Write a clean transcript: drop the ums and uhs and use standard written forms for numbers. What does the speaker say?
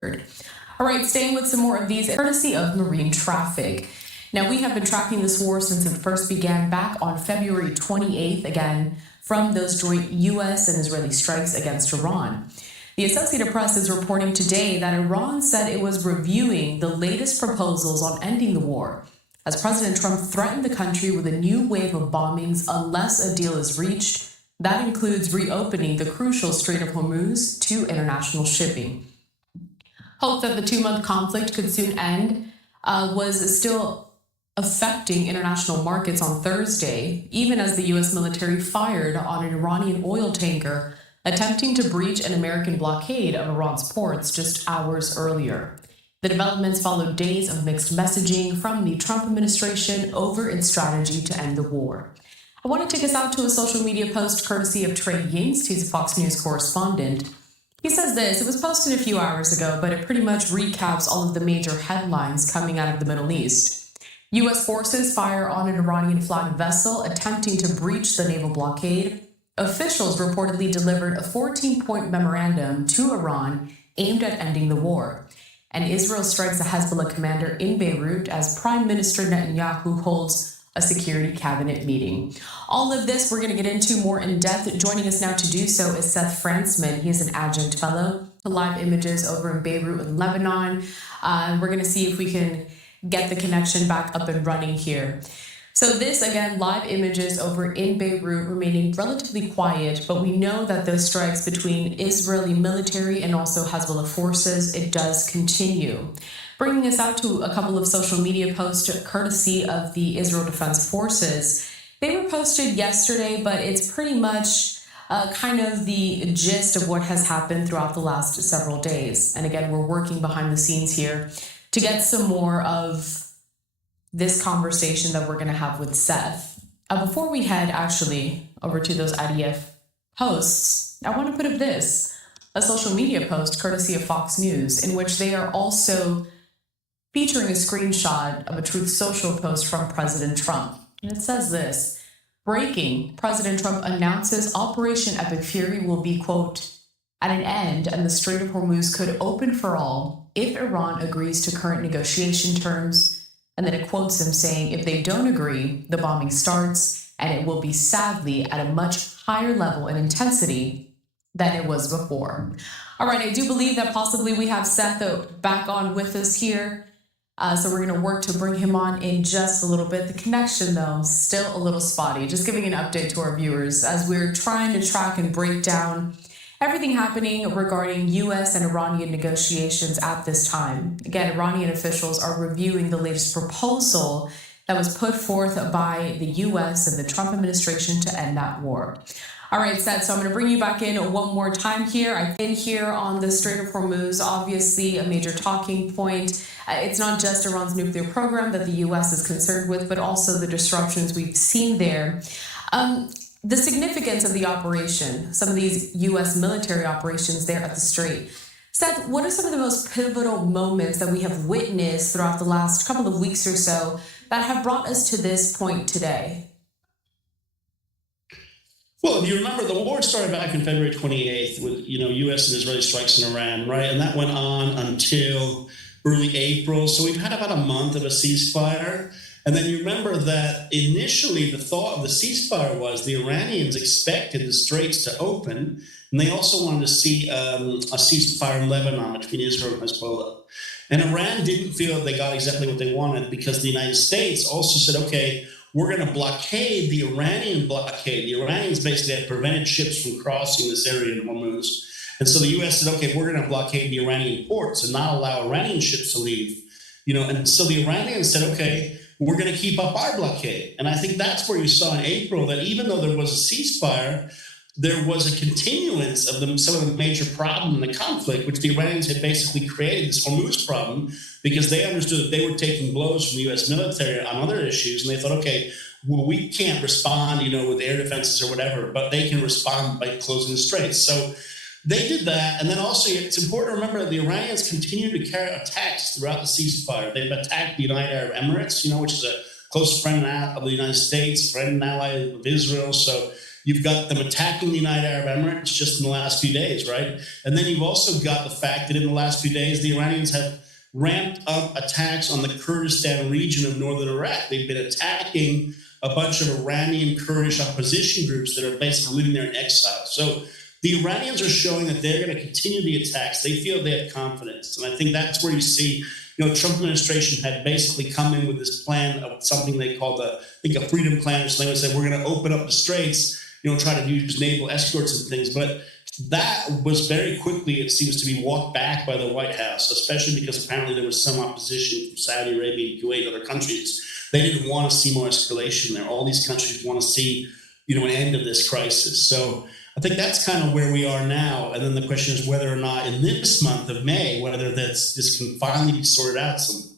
All right, staying with some more of these, courtesy of marine traffic. Now, we have been tracking this war since it first began back on February 28th, again, from those joint U.S. and Israeli strikes against Iran. The Associated Press is reporting today that Iran said it was reviewing the latest proposals on ending the war, as President Trump threatened the country with a new wave of bombings unless a deal is reached. That includes reopening the crucial Strait of Hormuz to international shipping. Hope that the 2-month conflict could soon end was still affecting international markets on Thursday, even as the U.S. military fired on an Iranian oil tanker attempting to breach an American blockade of Iran's ports just hours earlier. The developments followed days of mixed messaging from the Trump administration over its strategy to end the war. I want to take us out to a social media post courtesy of Trey Yingst. He's a Fox News correspondent. He says this, it was posted a few hours ago, but it pretty much recaps all of the major headlines coming out of the Middle East. U.S. forces fire on an Iranian-flagged vessel attempting to breach the naval blockade. Officials reportedly delivered a 14-point memorandum to Iran aimed at ending the war. And Israel strikes a Hezbollah commander in Beirut as Prime Minister Netanyahu holds a security cabinet meeting. All of this we're going to get into more in depth. Joining us now to do so is Seth Frantzman. He is an adjunct fellow to live images over in Beirut in Lebanon. We're going to see if we can get the connection back up and running here. So this, again, live images over in Beirut remaining relatively quiet, but we know that those strikes between Israeli military and also Hezbollah forces, it does continue. Bringing us out to a couple of social media posts courtesy of the Israel Defense Forces. They were posted yesterday, but it's pretty much kind of the gist of what has happened throughout the last several days. And again, we're working behind the scenes here to get some more of this conversation that we're going to have with Seth. Before we head actually over to those IDF posts, I want to put up this, a social media post courtesy of Fox News, in which they are also featuring a screenshot of a Truth Social post from President Trump. And it says this, breaking, President Trump announces Operation Epic Fury will be, quote, at an end and the Strait of Hormuz could open for all if Iran agrees to current negotiation terms. And then it quotes him saying, if they don't agree, the bombing starts and it will be sadly at a much higher level and intensity than it was before. All right, I do believe that possibly we have Seth back on with us here. So we're going to work to bring him on in just a little bit. The connection, though, still a little spotty. Just giving an update to our viewers as we're trying to track and break down everything happening regarding U.S. and Iranian negotiations at this time. Again, Iranian officials are reviewing the latest proposal that was put forth by the U.S. and the Trump administration to end that war. All right, Seth, so I'm going to bring you back in one more time here. I've been here on the Strait of Hormuz, obviously a major talking point. It's not just Iran's nuclear program that the U.S. is concerned with, but also the disruptions we've seen there. The significance of the operation, some of these U.S. military operations there at the Strait. Seth, what are some of the most pivotal moments that we have witnessed throughout the last couple of weeks or so that have brought us to this point today? Well, if you remember, the war started back on February 28th with, U.S. and Israeli strikes in Iran, right? And that went on until early April. So we've had about a month of a ceasefire. And then you remember that initially the thought of the ceasefire was the Iranians expected the straits to open, and they also wanted to see a ceasefire in Lebanon between Israel and Hezbollah. And Iran didn't feel that they got exactly what they wanted because the United States also said, okay, we're going to blockade the Iranian blockade. The Iranians basically had prevented ships from crossing this area in Hormuz. And so the U.S. said, okay, we're going to blockade the Iranian ports and not allow Iranian ships to leave. And so the Iranians said, okay, we're going to keep up our blockade. And I think that's where you saw in April that even though there was a ceasefire, there was a continuance of some of the major problem in the conflict, which the Iranians had basically created this Hormuz problem because they understood that they were taking blows from the U.S. military on other issues. And they thought, okay, well, we can't respond, with air defenses or whatever, but they can respond by closing the straits. So they did that. And then also it's important to remember that the Iranians continued to carry attacks throughout the ceasefire. They've attacked the United Arab Emirates, which is a close friend of the United States, friend and ally of Israel. So, You've got them attacking the United Arab Emirates just in the last few days, right? And then you've also got the fact that in the last few days, the Iranians have ramped up attacks on the Kurdistan region of northern Iraq. They've been attacking a bunch of Iranian Kurdish opposition groups that are basically living there in exile. So the Iranians are showing that they're going to continue the attacks. They feel they have confidence. And I think that's where you see, Trump administration had basically come in with this plan of something they called a freedom plan, or something. They said, we're going to open up the straits, try to use naval escorts and things. But that was very quickly, it seems to be, walked back by the White House, especially because apparently there was some opposition from Saudi Arabia, Kuwait, other countries. They didn't want to see more escalation there. All these countries want to see, an end of this crisis. So I think that's kind of where we are now. And then the question is whether or not in this month of May, whether this can finally be sorted out some.